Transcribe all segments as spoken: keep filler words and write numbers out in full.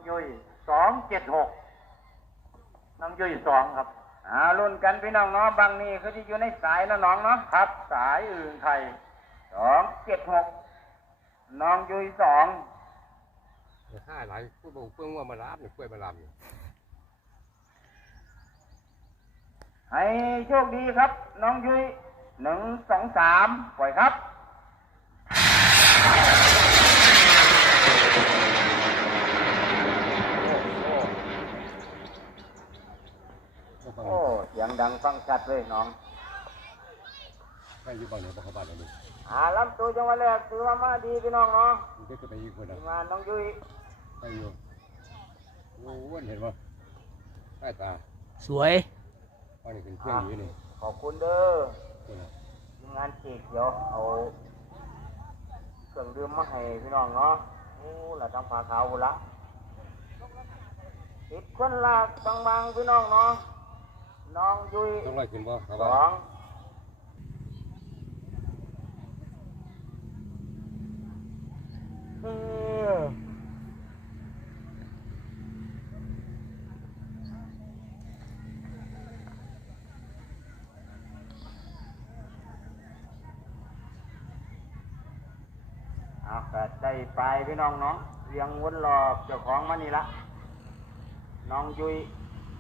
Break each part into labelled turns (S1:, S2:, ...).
S1: ยุ้ยสองเจ็ดหกน้องยุ้ยสองครับ
S2: อ่ารุ่นกันพี่น้องเนาะบางนี่คือที่อยู่ในสายนะน้องเนาะ
S1: ครับสายอื่นไทย
S2: สองเจ็ดหกน้องยุ้ยสอง
S3: ห้าหลายพูดบอกเพื่อนว่ามาลาบเนี่ยกล้วยมาลาบเนี่ย
S2: ให้โชคดีครับน้องยุ้ยหนึ่งสองสามปล่อยครับโอ้เสียงดังฟังชัดเลยน้อง
S3: ไม่อยู่บ้านเนี่ยบ้านบ้านเลย
S2: อ่าลำตัวจังหวะแรกถือว่ามาดีพี่น้องเนาะ
S3: เด็กก็ไปอีกคนละ
S2: งานน้องยุ้ย
S3: ไปอยู่โอ้วันเห็นป่ะใต้ตา
S4: สวย
S3: อันนี้เป็นเครื่องอยู่นี่
S2: ขอบคุณเด้องานเค้กเดี๋ยวเอาเครื่องดื่มมาให้พี่น้องเนาะโอ้ละทั้งผ้าขาวละติดคนละบางบางพี่น้องเนาะน้องยุ้ย
S3: ต้องไล่ขึ้นบ่
S2: สองเอาแต่ใจไปพี่น้องเนาะเรียงวนรอบเจ้าของมานี่ละน้องยุ้ย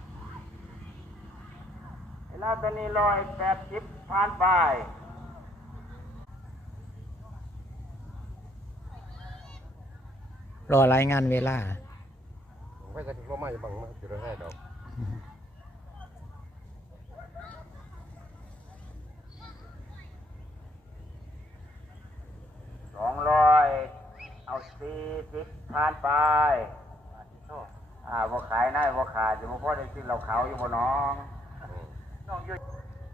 S2: เวลาตอนนี้ร้อยแปดสิบผ่านไป
S4: รอรายงานเวลา
S3: ไม่ใช่ก็ไม่บังมาจุดแรกดอก
S2: สองร้อยเอาสี่สิบผ่านไปอ่าว่าขายได้ว่าขาดจะมาพ่อได้กินเราเขาอยู่บนน้องน้องยุ้ย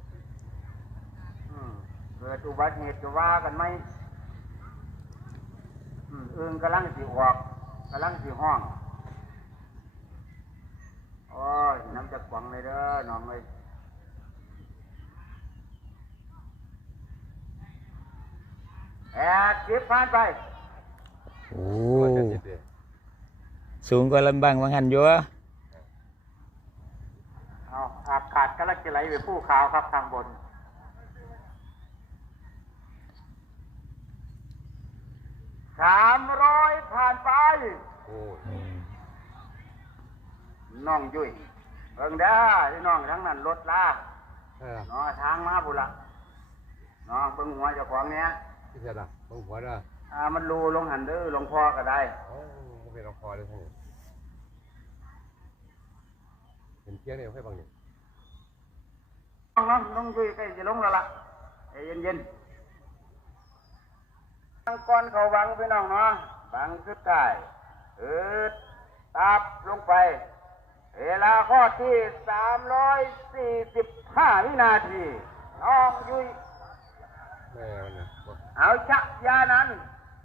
S2: เกิดอุบัติเหตุจะว่ากันไหมอึ่งกำลังสิออกกำลังสิห้องโอ้ยน้ำจะกวังเลยเด้อน้องเลยแอบสิบผ่านไป
S4: โอ้สูงกว่าลำบางบางหันอยู่
S1: เอาอากาศกำลังจะไหลไปภูเขาครับทางบน
S2: สามร้อยผ่านไปน้องยุ้ยเบิ่งเด้อที่น้องทั้งนั้นรถลาเนาะทางมาบุละเนาะเบิ่งหัวเจ้าของเนี้ย
S3: ที่เสร็จละเบิ่งหัวเด้อ
S2: อ่ามันรูลงหันเด้อลงพ่อก็ได้
S3: โอ้ไม่เป็นลงพ่อเลยท่านเห็นเพี้ยนเนี่ยให้บังเนี่ย
S2: น้องน้องน้องยุ้ยใกล้จะลงแล้วล่ะใจเย็นๆตั้งก้อนเขาบังพี่น้องเนาะบังสุดท้ายเอิดตับลงไปเวลาข้อที่สามร้อยสี่สิบห้าวินาทีน้องยุ้ย
S3: แม่มันนะ
S2: เอาชักยานั้น